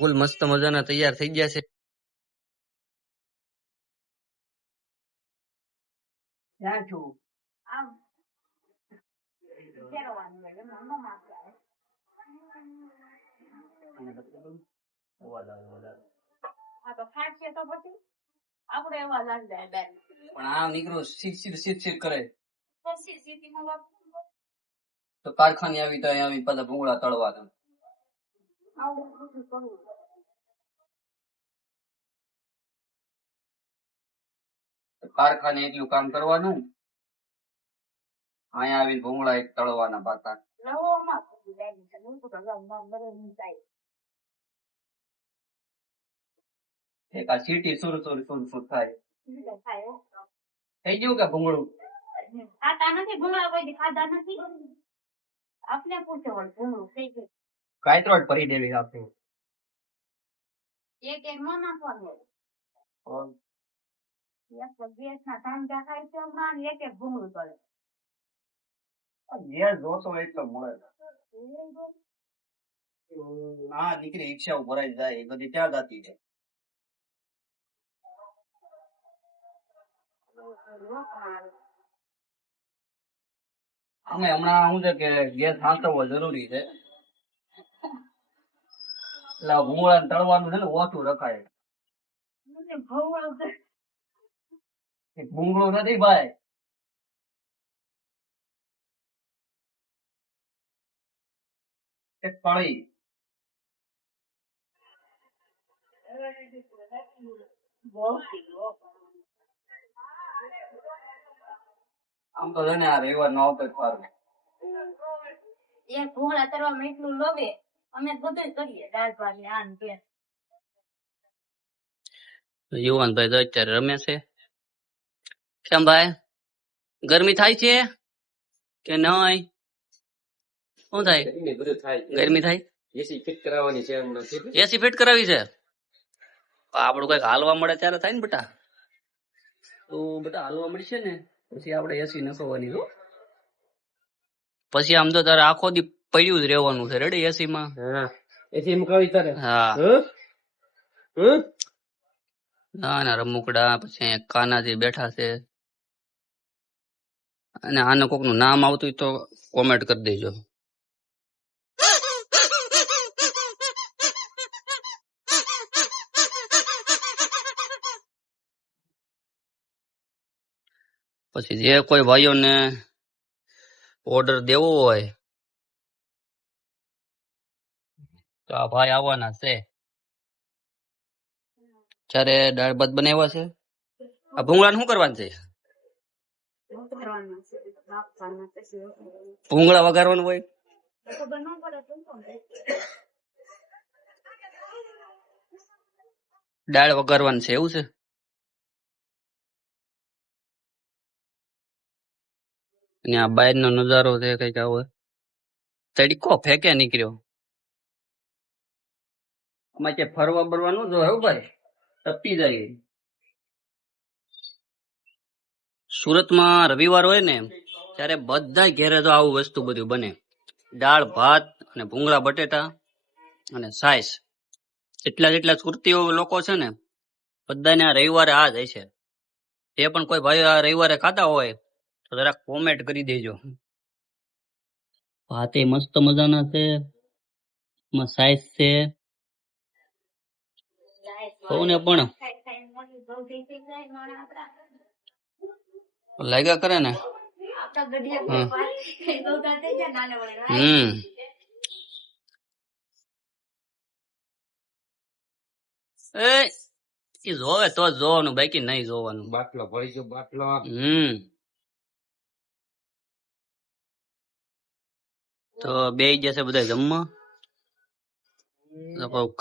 ફૂલ મસ્ત મજાના તૈયાર થઈ ગયા છે. પણ આ નીકળો સીટ કરે તો કારખાને આવી તો આવી પાછા ભૂંગળા તળવા દે. કારખાને એટલું કામ કરવાનું, અહીંયા આવીને ભૂંગળા એક તળવાના પાછા. એક આ સીટી સુર થાય થઈ ગયું કે ભૂંગળું ખાતા નથી. ભૂંગળા કોઈ ખાધા નથી. આપને પૂછો ભૂંગળું થઈ ગયું કાયત્રોટ ભરી દેવી આપણે. એક એક નો નાખવાનું. એક ગેસ ના ટાંકા ખાય છે એક એક ભૂંગળું કરે. ગેસ જોતો એટલો મળે. હા દીકરી રિક્ષા ભરાઈ જાય એ બધી ક્યાં જતી છે. અમે હમણાં શું છે કે ગેસ સાચવવો જરૂરી છે. એટલે ભૂંગળા તળવાનું છે ને ઓછું રખાય. ભૂંગળું નથી ભાઈ, એક પાણી. આમ તો ને આ રવિવાર નો આવતો સારું. એક ભૂંગળા તરવામાં એટલું લોભે અમે બધું કરીએ. દાળ ભાત ને આન કે યુવાનભાઈ તો અત્યારે રમે છે. કેમ ભાઈ ગરમી થાય છે કે નહીં? શું થાય? ગરમી થાય. એસી ફિટ કરાવવાની છે. એસી ફિટ કરાવી છે. આપડું કઈક હાલવા મળે ત્યારે થાય ને બેટા. તો બેટા હાલવા મળશે ને પછી આપડે એસી નખવાની. પછી આમ તો તારે આખો દી પડ્યું જ રહેવાનું છે. રેડી એસી માં? એસી મુકાવી તારે? હા. ના ના રમુકડા પછી કાનાજી બેઠા છે. અને આને કોક નું નામ આવતું તો કોમેન્ટ કરી દેજો. પછી જે કોઈ ભાઈઓને ઓર્ડર દેવો હોય તો આ ભાઈ આવવાના છે. ત્યારે દાળ ભાત બનાવ્યા છે. આ ભૂંગળા શું કરવાનું છે? ભૂંગળા વઘારવાનું હોય. દાળ વઘારવાનું છે એવું છે. અને આ બહાર નો નજારો છે કઈક આવો. તડકો ફેંકે નીકળ્યો. આમાં કે ફરવા બરવાનું જો એવું ભાઈ તપી જાય. સુરતમાં રવિવાર હોય ને ત્યારે બધા ઘેરે તો આવું વસ્તુ બધું બને. દાળ ભાત અને ભૂંગળા બટેટા અને સાઈસ. જેટલા સુરતીઓ લોકો છે ને બધાને આ રવિવારે આ જાય છે. એ પણ કોઈ ભાઈ આ રવિવારે ખાતા હોય તો જરાક કોમેન્ટ કરી દેજો. ભાત એ મસ્ત મજાના છે. સાઈસ છે. ને પણ લાગ્યા કરે ને. એ જોવે તો જ જોવાનું બાકી નહીં જોવાનું. બાટલો ભરી ગયો બાટલો. તો બે જશે બધા જમવા.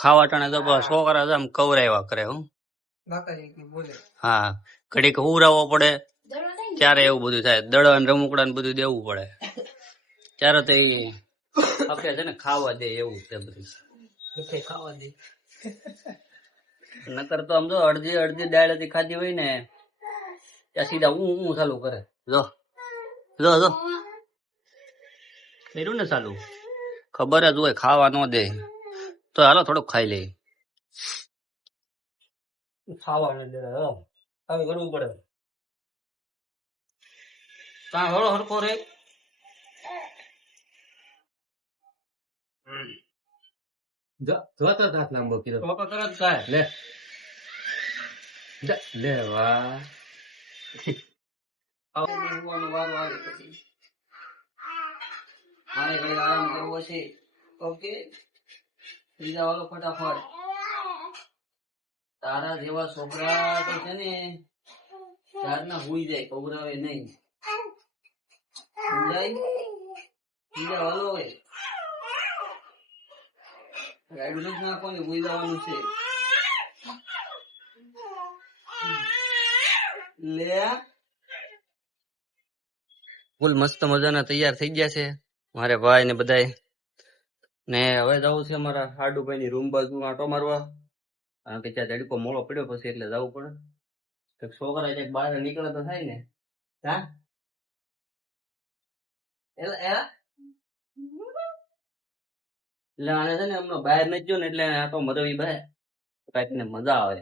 ખાવા ટાણે તો છોકરા આમ કવરાવ્યા કરે. હું હા ઘડીક ઉરાવવો પડે ત્યારે એવું બધું થાય. દડા ને રમુકડા ને બધું દેવું પડે ત્યારે તો આપડે છે ને ખાવા દે એવું છે બધું. ખાવા દે નકર તો આમ જો અડધી દાળ હતી ખાધી હોય ને ત્યાં સીધા હું ચાલુ કરે. જો જો જો કર્યું ને ચાલુ. ખબર જ હોય ખાવા ન દે તો હાલો થોડુંક ખાઈ લે. ખાવા નથી દેતા હવે કરવું પડે કાં હળો હરખો રે જોતો હાથ લાંબો કીધો તો તરત થાય લે લે વાહ ઊંઘવાનો વારો આવે પછી મારે ઘડી આરામ કરવો છે ઓકે ત્રીજા વાળો ફટાફટ તારા જેવા છોકરા તો છે ને ચારના હુઈ જાય ખવડાવે નહીં સમજાય ત્રીજા વાળો હોય રાઈડ નથી નાખવાની હુઈ જવાનું છે લે ફૂલ મસ્ત મજાના તૈયાર થઈ ગયા છે મારે ભાઈ ને બધાય ને હવે જવું છે મારા હાડુભાઈ ની રૂમ બાજુ આંટો મારવા કારણ કે ત્યાં તડકો મોડો પડ્યો પછી એટલે જવું પડે તો છોકરા ક્યાંક બહાર નીકળે તો થાય ને હા એટલે આને છે ને હમણાં બહાર નથી ગયો ને એટલે આંટો મરવી બહાર કાંઈક ને મજા આવે